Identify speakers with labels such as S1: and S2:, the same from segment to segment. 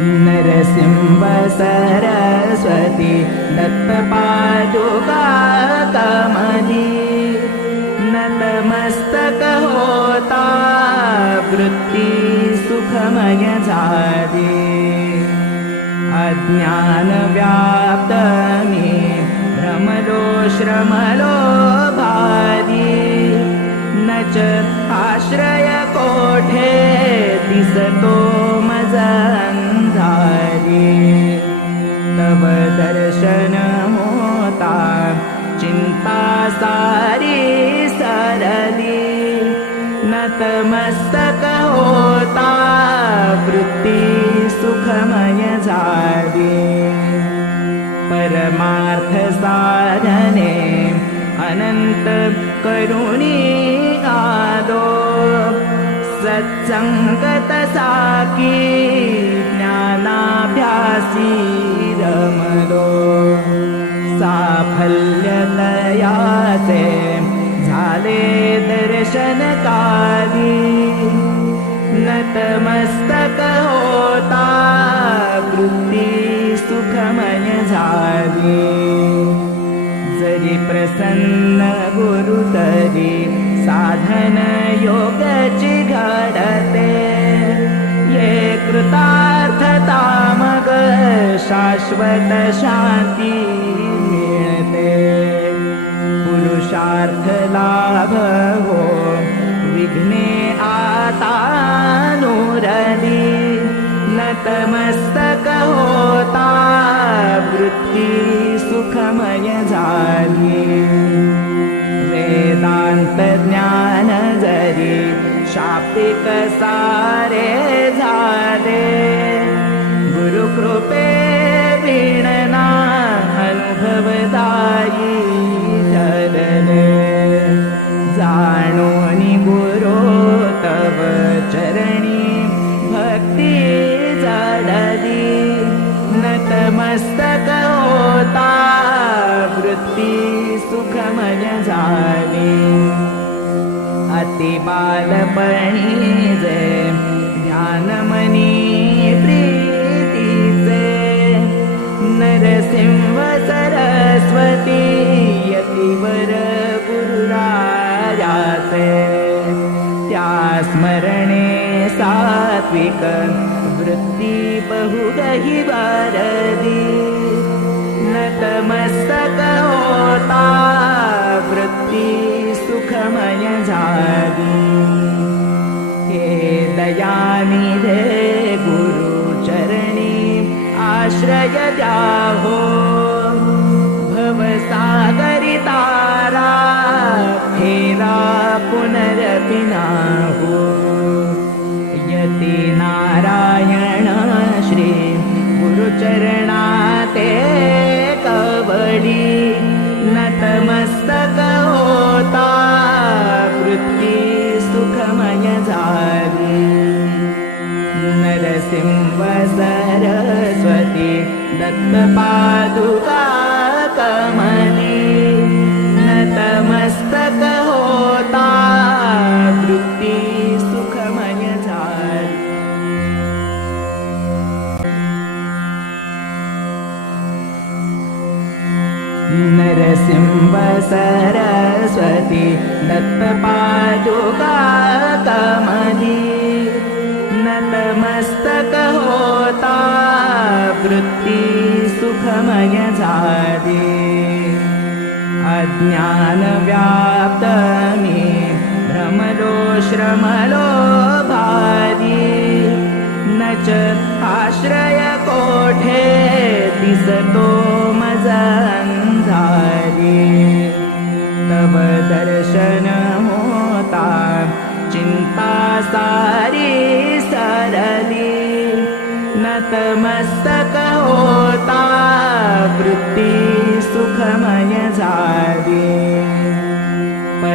S1: नरसिंह सरस्वती वृत्ति सुखमय जादे अज्ञानव्याप्तमे भ्रमलो श्रमलो भारी न च आश्रय कोठे दिसतो दर्शन होता चिन्ता सारी सरली नतमस्तक होता वृत्ति सुखमय जारी परमार्थ साधने अनन्त करुणी आदो। सत्सङ्गत साकी ज्ञानाभ्यासी साफल्यतयाचे झाले दर्शनकाली। नतमस्तक होता वृत्ती सुखमय झाली। जरी प्रसन्न गुरु साधन योगाची घडते। ये कृतार्थता मग शाश्वत शांती पुरुषार्थ लाभ हो विघ्ने आता नुरली नतमस्तक होता वृत्ती सुखमय झाली वेदांत ज्ञान जरी नतमस्तक होता वृत्ती सुखमय झाली अति बालपणी जे ध्यानमनी प्रीतीचे नरसिंह सरस्वती यतिवर गुरुरायाचे त्या स्मरणे सात्विक वृत्ती बहुगही बारदी। नतमस्तक होता वृत्ती सुखमय झाली हे दयानिधे गुरुचरणी आश्रय द्याहो नतमस्तक होता वृत्ती सुखमय झाली नरसिंह सरस्वती दत्तपादुका नरसिंह सरस्वती दत्तपादुका कमली नतमस्तक होता वृत्ती सुखमय झाली अज्ञानव्याप्तमे भ्रमलो श्रमलो भारी न च आश्रय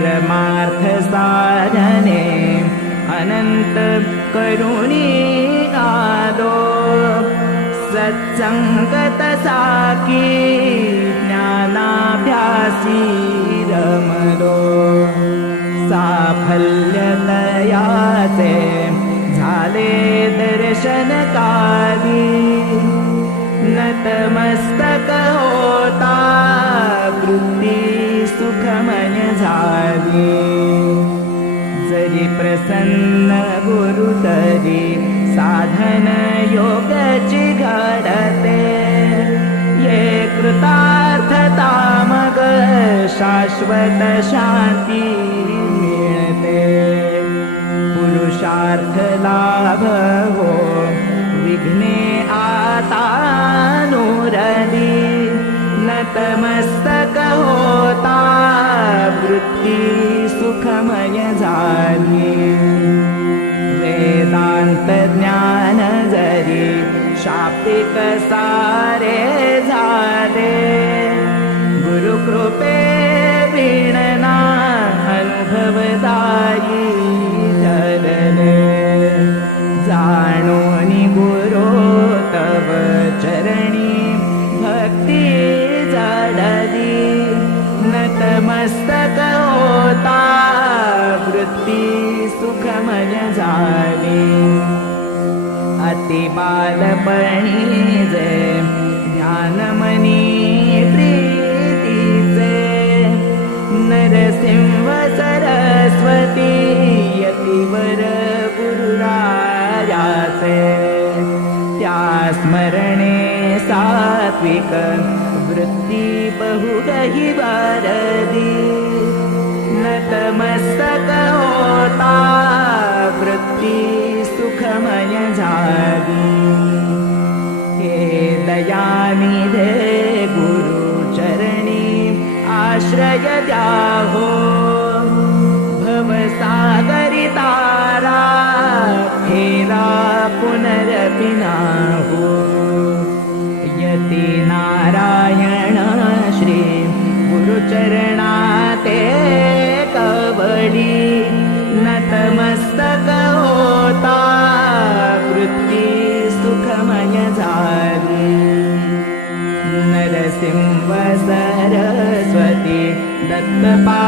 S1: परमार्थ साधने अनन्त करुणी आदो सत्सङ्गत साकी ज्ञानाभ्यासी रमदो साफल्यतयाचे झाले ते दर्शनकाली नतमस्तक जरी प्रसन्न गुरु तरी साधन योगाची घडते. ये कृतार्थता मग शाश्वत शांती मिळते. पुरुषार्थ लाभ झाली वेदांत ज्ञान जरी शाब्दिक सारे झाले सुखमय झाली अति बालपणी जे ज्ञानमनी सरस्वती यतिवर गुरुरायाचे त्या स्मरणे सात्विक वृत्ती बहुगही बारदी होता वृत्ती सुखमय झाली हे दयानिधे गुरुचरणी आश्रय द्याहो भवसागरि तारा हेरा पुनरपिनाहो यति नारायण श्री गुरुचरणा ते कवडी नतमस्तक होता वृत्ती सुखमय नरसिंह सरस्वती दत्तपादुका